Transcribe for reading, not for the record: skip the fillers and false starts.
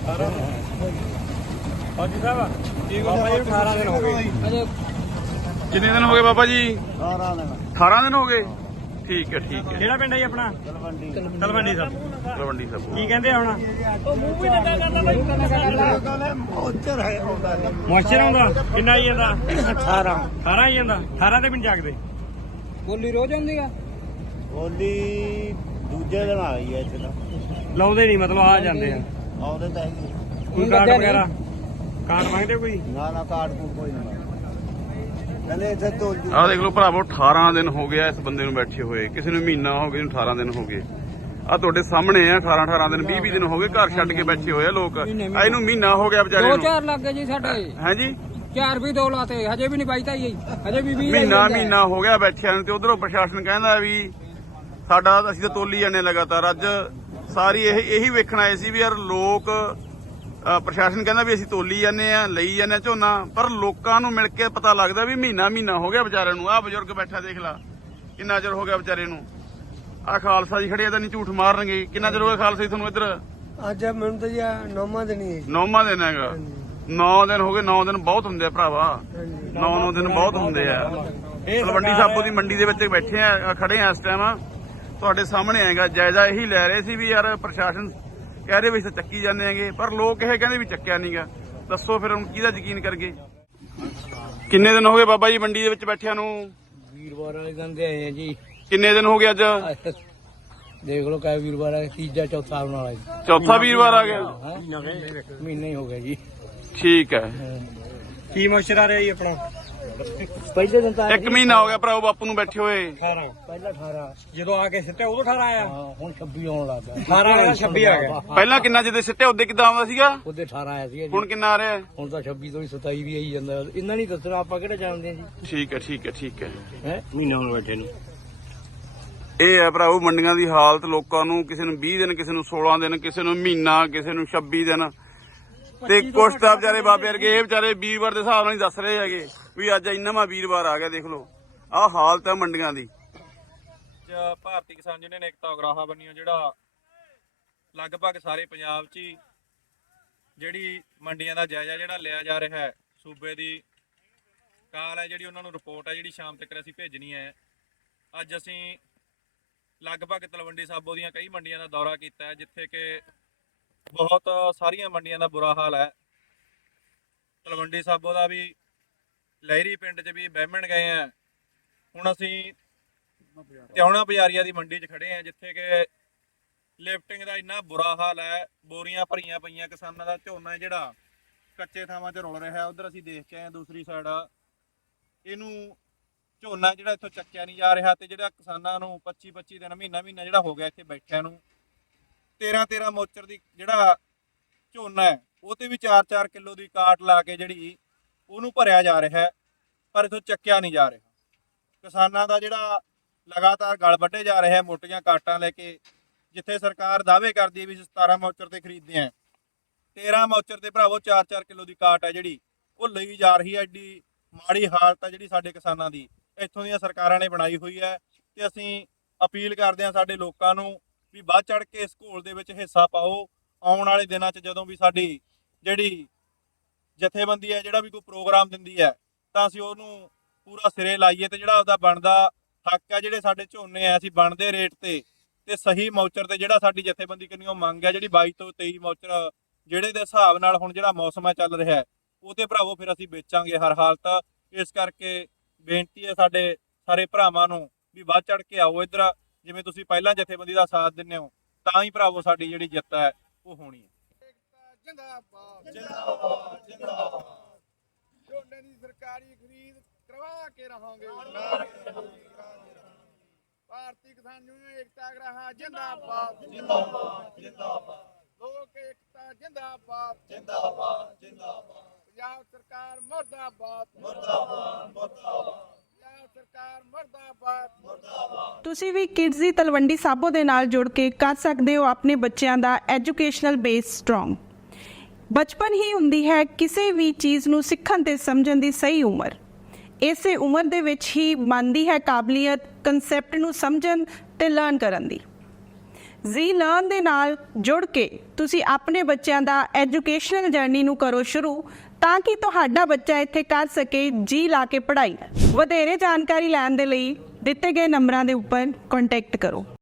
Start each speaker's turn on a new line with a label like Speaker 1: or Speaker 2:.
Speaker 1: ਫੌਜੀ ਸਾਹਿਬ ਬਾਬਾ ਜੀ 18 ਦਿਨ ਹੋ ਗਏ।
Speaker 2: ਕਿੰਨੇ ਦਿਨ ਹੋ ਗਏ ਬਾਬਾ ਜੀ?
Speaker 3: 18 ਦਿਨ।
Speaker 2: 18 ਦਿਨ ਹੋ ਗਏ। ਠੀਕ ਹੈ ਠੀਕ ਹੈ।
Speaker 1: ਕਿਹੜਾ ਪਿੰਡ ਹੈ ਜੀ ਆਪਣਾ?
Speaker 3: ਤਲਵੰਡੀ।
Speaker 1: ਤਲਵੰਡੀ ਸਾਹਿਬ।
Speaker 2: ਤਲਵੰਡੀ ਸਾਹਿਬ।
Speaker 1: ਕੀ ਕਹਿੰਦੇ ਆ ਹੁਣ?
Speaker 3: ਉਹ ਮੂੰਹ ਵੀ ਲੱਗਾ ਕਰਦਾ ਬਾਈ। ਕਹਿੰਦੇ ਮੋਚਰ ਹੈ ਆਉਂਦਾ ਨਹੀਂ।
Speaker 1: ਮੋਇਸਚਰ ਆਉਂਦਾ ਕਿੰਨਾ ਆਈ ਜਾਂਦਾ?
Speaker 3: 18
Speaker 1: ਆਈ ਜਾਂਦਾ। 18 ਤੇ ਵੀ ਨੀ ਜਾਗਦੇ।
Speaker 4: ਬੋਲੀ ਰੋਜ਼ ਆਉਂਦੀ ਆ?
Speaker 3: ਹੋਲੀ ਦੂਜੇ ਦਿਨ ਆ ਗਈ ਐ ਇੱਥੇ ਤਾਂ।
Speaker 1: ਲਾਉਂਦੇ ਨਹੀਂ ਮਤਲਬ ਆ ਜਾਂਦੇ ਆ।
Speaker 3: ਆਉਂਦੇ ਤਾਂ ਹੈਗੇ।
Speaker 1: ਕੋਈ ਕਾਰਡ ਵਗੈਰਾ ਕਾਰਡ ਮੰਗਦੇ ਕੋਈ?
Speaker 3: ਨਾ ਕਾਰਡ ਕੋਈ ਨਹੀਂ। ਕਹਿੰਦੇ ਇੱਥੇ ਤੋਲ ਜੂ।
Speaker 2: ਆਹ ਦੇਖ ਲਓ ਭਰਾਵੋ 18 ਦਿਨ ਹੋ ਗਿਆ ਇਸ ਬੰਦੇ ਨੂੰ ਬੈਠੇ ਹੋਏ। ਕਿਸੇ ਨੂੰ ਮਹੀਨਾ ਹੋ ਗਿਆ, 18 ਦਿਨ ਹੋ ਗਏ। ਆ ਤੁਹਾਡੇ ਸਾਹਮਣੇ ਆ 18 ਦਿਨ 20 ਦਿਨ ਹੋ ਗਏ ਘਰ ਛੱਡ ਕੇ ਬੈਠੇ ਹੋਏ ਆ ਲੋਕ। ਇਹਨੂੰ ਮਹੀਨਾ ਹੋ ਗਿਆ ਵਿਚਾਰੇ ਨੂੰ।
Speaker 4: 2-4 ਲੱਗ ਗਏ ਜੀ ਸਾਡੇ।
Speaker 2: ਹੈ ਜੀ
Speaker 4: 4 ਵੀ 2 ਲਾਤੇ ਹਜੇ ਵੀ ਨਹੀਂ ਬਾਈਤਾ ਹੀ ਹਜੇ ਵੀ 20
Speaker 2: ਮਹੀਨਾ ਹੋ ਗਿਆ ਬੈਠਿਆਂ ਨੂੰ। ਤੇ ਉਧਰੋਂ ਪ੍ਰਸ਼ਾਸਨ ਕਹਿੰਦਾ ਵੀ ਸਾਡਾ ਅਸੀਂ ਤਾਂ ਤੋਲੀ ਜਾਂਦੇ ਲਗਾਤਾਰ। ਅੱਜ ਸਾਰੀ ਇਹੀ ਵੇਖਣ ਆਏ ਸੀ ਵੀ ਯਾਰ ਲੋਕ ਪ੍ਰਸ਼ਾਸਨ ਕਹਿੰਦਾ ਵੀ ਅਸੀਂ ਤੋਲੀ ਜਾਂਦੇ ਆ, ਲਈ ਜਾਂਦੇ ਆ ਝੋਨਾ, ਪਰ ਲੋਕਾਂ ਨੂੰ ਮਿਲ ਕੇ ਪਤਾ ਲੱਗਦਾ ਵੀ ਮਹੀਨਾ ਹੋ ਗਿਆ ਵਿਚਾਰਿਆਂ ਨੂੰ। ਆਹ ਬਜ਼ੁਰਗ ਬੈਠਾ ਦੇਖ ਲਾ ਕਿੰਨਾ ਚਿਰ ਹੋ ਗਿਆ ਵਿਚਾਰੇ ਨੂੰ। ਆਹ ਖਾਲਸਾ ਜੀ ਖੜੇ ਤਾਂ ਨਹੀਂ ਝੂਠ ਮਾਰਨਗੇ। ਕਿੰਨਾ ਚਿਰ ਹੋ ਗਿਆ ਖਾਲਸਾ ਜੀ ਤੁਹਾਨੂੰ ਇੱਧਰ?
Speaker 3: ਅੱਜ ਮੈਨੂੰ ਤਾਂ ਜੀ 9ਵਾਂ ਦਿਨ ਹੀ ਹੈ।
Speaker 2: 9ਵਾਂ ਦਿਨ ਹੈਗਾ। 9 ਦਿਨ ਹੋ ਗਏ। 9 ਦਿਨ ਬਹੁਤ ਹੁੰਦੇ ਆ ਭਰਾਵਾ। 9 ਦਿਨ ਬਹੁਤ ਹੁੰਦੇ ਆ। ਤਲਵੰਡੀ ਸਾਬੋ ਦੀ ਮੰਡੀ ਦੇ ਵਿੱਚ ਬੈਠੇ ਆ, ਖੜੇ ਆ ਇਸ ਟਾਈਮ। ਤੁਹਾਡੇ ਸਾਹਮਣੇ ਆਏਗਾ ਜਾਇਜ਼ਾ ਇਹੀ ਲੈ ਰਹੇ ਸੀ ਵੀ ਯਾਰ ਪ੍ਰਸ਼ਾਸਨ ਕਹਿ ਰਹੇ ਵੀ ਅਸੀਂ ਚੱਕੀ ਜਾਂਦੇ ਹੈਗੇ, ਪਰ ਲੋਕ ਇਹ ਕਹਿੰਦੇ ਵੀ ਚੱਕਿਆ ਨਹੀਂਗਾ। ਦੱਸੋ ਫਿਰ ਹੁਣ ਕਿਹਦਾ ਯਕੀਨ ਕਰਗੇ? ਕਿੰਨੇ ਦਿਨ ਹੋ ਗਏ ਬਾਬਾ ਜੀ ਮੰਡੀ ਦੇ ਵਿੱਚ ਬੈਠਿਆਂ ਨੂੰ?
Speaker 4: ਵੀਰਵਾਰ ਵਾਲੇ ਦਿਨ ਦੇ ਆਏ ਆ ਜੀ।
Speaker 2: ਕਿੰਨੇ ਦਿਨ ਹੋ ਗਏ ਅੱਜ?
Speaker 4: ਦੇਖ ਲਓ ਕਾ ਵੀਰਵਾਰ ਆ, ਤੀਜਾ ਚੌਥਾ ਆਉਣ ਵਾਲਾ ਜੀ।
Speaker 2: ਚੌਥਾ ਵੀਰਵਾਰ ਆ ਗਿਆ।
Speaker 4: ਮਹੀਨਾ ਹੀ ਹੋ ਗਿਆ ਜੀ।
Speaker 2: ਠੀਕ ਹੈ।
Speaker 1: ਕੀ ਮੋਇਸਚਰ ਆ ਰਿਹਾ ਜੀ ਆਪਣਾ?
Speaker 4: ਪਹਿਲੇ ਦਿਨ ਤਾਂ
Speaker 2: 1 ਮਹੀਨਾ ਹੋ ਗਿਆ ਭਰਾਓ ਬਾਪੂ ਨੂੰ ਬੈਠੇ ਹੋਏ।
Speaker 1: 18
Speaker 4: ਪਹਿਲਾਂ 18
Speaker 1: ਜਦੋਂ ਆ ਕੇ ਸਿੱਟਿਆ ਉਦੋਂ 18 ਆਇਆ।
Speaker 4: ਹਾਂ ਹੁਣ 26 ਆਉਣ ਲੱਗਾ।
Speaker 1: 18 ਆਇਆ 26 ਆ ਗਿਆ।
Speaker 2: ਪਹਿਲਾਂ ਕਿੰਨਾ ਜਿਹਦੇ ਸਿੱਟੇ ਉਹਦੇ ਕਿੱਦਾਂ ਆਉਂਦਾ ਸੀਗਾ?
Speaker 4: ਉਹਦੇ 18 ਆਇਆ ਸੀ
Speaker 2: ਹੁਣ ਕਿੰਨਾ ਆ ਰਿਹਾ?
Speaker 4: ਹੁਣ ਤਾਂ 26 ਤੋਂ ਹੀ 27 ਵੀ ਆਈ ਜਾਂਦਾ। ਇੰਨਾ ਨਹੀਂ ਦੱਸਣਾ ਆਪਾਂ ਕਿਹੜਾ ਜਾਣਦੇ ਆ ਜੀ।
Speaker 2: ਠੀਕ ਹੈ ਠੀਕ ਹੈ ਠੀਕ ਹੈ।
Speaker 4: ਹੈ
Speaker 1: ਮਹੀਨਾ ਹੁਣ ਬੈਠੇ ਨੂੰ।
Speaker 2: ਇਹ ਹੈ ਭਰਾਓ ਮੰਡੀਆਂ ਦੀ ਹਾਲਤ। ਲੋਕਾਂ ਨੂੰ ਕਿਸੇ ਨੂੰ 20 ਦਿਨ, ਕਿਸੇ ਨੂੰ 16 ਦਿਨ, ਕਿਸੇ ਨੂੰ ਮਹੀਨਾ, ਕਿਸੇ ਨੂੰ 26 ਦਿਨ। ਤੇ ਕੁਛ ਤਾਂ ਵਿਚਾਰੇ ਬਾਬੇ ਵਰਗੇ ਇਹ ਵਿਚਾਰੇ ਵੀਰਵਾਰ ਦੇ ਹਿਸਾਬ ਨਾਲ ਹੀ ਦੱਸ ਰਹੇ ਹੈਗੇ ਵੀ ਅੱਜ ਇੰਨਾਵਾਂ ਵੀਰਵਾਰ ਆ ਗਿਆ। ਦੇਖ ਲਓ ਆਹ ਹਾਲਤ ਹੈ ਮੰਡੀਆਂ ਦੀ।
Speaker 5: ਭਾਰਤੀ ਕਿਸਾਨ ਯੂਨੀਅਨ ਏਕਤਾ ਉਗਰਾਹਾ ਬੰਨਿਓ ਜਿਹੜਾ ਲਗਭਗ ਸਾਰੇ ਪੰਜਾਬ 'ਚ ਹੀ ਜਿਹੜੀ ਮੰਡੀਆਂ ਦਾ ਜਾਇਜ਼ਾ ਜਿਹੜਾ ਲਿਆ ਜਾ ਰਿਹਾ ਹੈ, ਸੂਬੇ ਦੀ ਕਾਲ ਹੈ ਜਿਹੜੀ ਉਹਨਾਂ ਨੂੰ ਰਿਪੋਰਟ ਹੈ ਜਿਹੜੀ ਸ਼ਾਮ ਤੱਕ ਅਸੀਂ ਭੇਜਣੀ ਹੈ। ਅੱਜ ਅਸੀਂ ਲਗਭਗ ਤਲਵੰਡੀ ਸਾਬੋ ਦੀਆਂ ਕਈ ਮੰਡੀਆਂ ਦਾ ਦੌਰਾ ਕੀਤਾ ਹੈ, ਜਿੱਥੇ ਕਿ ਬਹੁਤ ਸਾਰੀਆਂ ਮੰਡੀਆਂ ਦਾ ਬੁਰਾ ਹਾਲ ਹੈ। ਤਲਵੰਡੀ ਸਾਬੋ ਦਾ ਵੀ ਲਹਿਰੀ ਪਿੰਡ 'ਚ ਵੀ ਬਹਿਮਣ ਗਏ ਆ। ਹੁਣ ਅਸੀਂ ਤਿਉਣਾ ਬਜ਼ਾਰੀਆ ਦੀ ਮੰਡੀ 'ਚ ਖੜੇ ਆ, ਜਿੱਥੇ ਕਿ ਲਿਫਟਿੰਗ ਦਾ ਇੰਨਾ ਬੁਰਾ ਹਾਲ ਹੈ। ਬੋਰੀਆਂ ਭਰੀਆਂ ਪਈਆਂ, ਕਿਸਾਨਾਂ ਦਾ ਝੋਨਾ ਜਿਹੜਾ ਕੱਚੇ ਥਾਵਾਂ 'ਚ ਰੁਲ ਰਿਹਾ। ਉਧਰ ਅਸੀਂ ਦੇਖ ਕੇ ਆਏ ਦੂਸਰੀ ਸਾਈਡ ਇਹਨੂੰ ਝੋਨਾ ਜਿਹੜਾ ਇੱਥੋਂ ਚੱਕਿਆ ਨਹੀਂ ਜਾ ਰਿਹਾ, ਤੇ ਜਿਹੜਾ ਕਿਸਾਨਾਂ ਨੂੰ 25 ਦਿਨ ਮਹੀਨਾ ਜਿਹੜਾ ਹੋ ਗਿਆ ਇੱਥੇ ਬੈਠਿਆਂ ਨੂੰ। 13 ਮੋਚਰ ਦੀ ਜਿਹੜਾ ਝੋਨਾ ਹੈ ਉਹ ਤੇ ਵੀ 4 ਕਿਲੋ ਦੀ ਕਾਟ ਲਾ ਕੇ ਜਿਹੜੀ ਉਹਨੂੰ ਭਰਿਆ ਜਾ ਰਿਹਾ ਹੈ, ਪਰ ਇੱਥੋਂ ਚੱਕਿਆ ਨਹੀਂ ਜਾ ਰਿਹਾ। ਕਿਸਾਨਾਂ ਦਾ ਜਿਹੜਾ ਲਗਾਤਾਰ ਗਲ ਵੱਢੇ ਜਾ ਰਿਹਾ ਹੈ ਮੋਟੀਆਂ ਕਾਟਾਂ ਲੈ ਕੇ। ਜਿੱਥੇ ਸਰਕਾਰ ਦਾਅਵੇ ਕਰਦੀ ਹੈ ਵੀ 17 ਮੋਚਰ ਤੇ ਖਰੀਦਦੇ ਆ, 13 ਮੋਚਰ ਤੇ ਭਰਾਵੋ 4 ਕਿਲੋ ਦੀ ਕਾਟ ਹੈ ਜਿਹੜੀ ਉਹ ਲਈ ਜਾ ਰਹੀ ਹੈ। ਐਡੀ ਮਾੜੀ ਹਾਲਤ ਹੈ ਜਿਹੜੀ ਸਾਡੇ ਕਿਸਾਨਾਂ ਦੀ ਇੱਥੋਂ ਦੀਆਂ ਸਰਕਾਰਾਂ ਨੇ ਬਣਾਈ ਹੋਈ ਹੈ। ਤੇ ਅਸੀਂ ਅਪੀਲ ਕਰਦੇ ਹਾਂ ਸਾਡੇ ਲੋਕਾਂ ਨੂੰ ਵੀ ਵੱਧ ਚੜ ਕੇ ਇਸ ਘੋਲ ਦੇ ਵਿੱਚ ਹਿੱਸਾ ਪਾਓ। ਆਉਣ ਵਾਲੇ ਦਿਨਾਂ 'ਚ ਜਦੋਂ ਵੀ ਸਾਡੀ ਜਿਹੜੀ ਜਥੇਬੰਦੀ ਹੈ ਜਿਹੜਾ ਵੀ ਕੋਈ ਪ੍ਰੋਗਰਾਮ ਦਿੰਦੀ ਹੈ, ਤਾਂ ਅਸੀਂ ਉਹਨੂੰ ਪੂਰਾ ਸਿਰੇ ਲਾਈਏ ਤੇ ਜਿਹੜਾ ਉਹਦਾ ਬਣਦਾ ਹੱਕ ਹੈ, ਜਿਹੜੇ ਸਾਡੇ ਝੋਨੇ ਆ ਅਸੀਂ ਬਣਦੇ ਰੇਟ ਤੇ ਸਹੀ ਮੌਚਰ ਤੇ ਜਿਹੜਾ ਸਾਡੀ ਜਥੇਬੰਦੀ ਕਿੰਨੀ ਮੰਗ ਹੈ ਜਿਹੜੀ 22 ਤੋਂ 23 ਮੌਚਰ ਜਿਹੜੇ ਦੇ ਹਿਸਾਬ ਨਾਲ ਹੁਣ ਜਿਹੜਾ ਮੌਸਮ ਹੈ ਚੱਲ ਰਿਹਾ ਉਹ ਤੇ ਭਰਾਵੋ ਫਿਰ ਅਸੀਂ ਵੇਚਾਂਗੇ ਹਰ ਹਾਲਤ। ਇਸ ਕਰਕੇ ਬੇਨਤੀ ਹੈ ਸਾਡੇ ਸਾਰੇ ਭਰਾਵਾਂ ਨੂੰ ਵੀ ਵੱਧ ਚੜ ਕੇ ਆਓ ਇੱਧਰ। ਜਿਵੇਂ ਤੁਸੀਂ ਪਹਿਲਾਂ ਜਥੇਬੰਦੀ ਦਾ ਸਾਥ ਦਿੰਦੇ ਹੋ ਤਾਂ ਹੀ ਭਰਾਵੋ ਸਾਡੀ ਜਿਹੜੀ ਜਿੱਤ ਹੈ ਉਹ ਹੋਣੀ ਹੈ।
Speaker 6: ਜਿੰਦਾਬਾਦ ਜਿੰਦਾਬਾਦ ਜਿੰਦਾਬਾਦ। ਝੋਨੇ ਦੀ ਸਰਕਾਰੀ ਖਰੀਦ ਕਰਵਾ ਕੇ ਰਹਾਂਗੇ। ਭਾਰਤੀ ਕਿਸਾਨ ਯੂਨੀਅਨ ਏਕਤਾ ਉਗਰਾਹਾ ਜਿੰਦਾਬਾਦ ਜਿੰਦਾਬਾਦ ਜਿੰਦਾਬਾਦ। ਲੋਕ ਏਕਤਾ ਜਿੰਦਾਬਾਦ ਜਿੰਦਾਬਾਦ ਜਿੰਦਾਬਾਦ। ਪੰਜਾਬ ਸਰਕਾਰ ਮੁਰਦਾਬਾਦ ਮੁਰਦਾਬਾਦ ਮੁਰਦਾਬਾਦ। ਪੰਜਾਬ ਸਰਕਾਰ ਮੁਰਦਾਬਾਦ ਮੁਰਦਾਬਾਦ।
Speaker 7: ਤੁਸੀਂ ਵੀ ਕਿਡਜ਼ ਦੀ ਤਲਵੰਡੀ ਸਾਬੋ ਦੇ ਨਾਲ ਜੁੜ ਕੇ ਕਰ ਸਕਦੇ ਹੋ ਆਪਣੇ ਬੱਚਿਆਂ ਦਾ ਐਜੂਕੇਸ਼ਨਲ ਬੇਸ ਸਟਰੋਂਗ। ਬਚਪਨ ਹੀ ਹੁੰਦੀ ਹੈ ਕਿਸੇ ਵੀ ਚੀਜ਼ ਨੂੰ ਸਿੱਖਣ ਤੇ ਸਮਝਣ ਦੀ ਸਹੀ ਉਮਰ। ਇਸੇ ਉਮਰ ਦੇ ਵਿੱਚ ਹੀ ਬਣਦੀ ਹੈ ਕਾਬਲੀਅਤ ਕਨਸੈਪਟ ਨੂੰ ਸਮਝਣ ਤੇ ਲਰਨ ਕਰਨ ਦੀ। ਜ਼ੀ ਲਰਨ ਦੇ ਨਾਲ ਜੁੜ ਕੇ ਤੁਸੀਂ ਆਪਣੇ ਬੱਚਿਆਂ ਦਾ ਐਜੂਕੇਸ਼ਨਲ ਜਰਨੀ ਨੂੰ ਕਰੋ ਸ਼ੁਰੂ, ਤਾਂ ਕਿ ਤੁਹਾਡਾ ਬੱਚਾ ਇੱਥੇ ਕਰ ਸਕੇ ਜੀ ਲਾ ਕੇ ਪੜ੍ਹਾਈ। ਵਧੇਰੇ ਜਾਣਕਾਰੀ ਲੈਣ ਦੇ ਲਈ ਦਿੱਤੇ ਗਏ ਨੰਬਰਾਂ ਦੇ ਉੱਪਰ ਕੰਟੈਕਟ ਕਰੋ।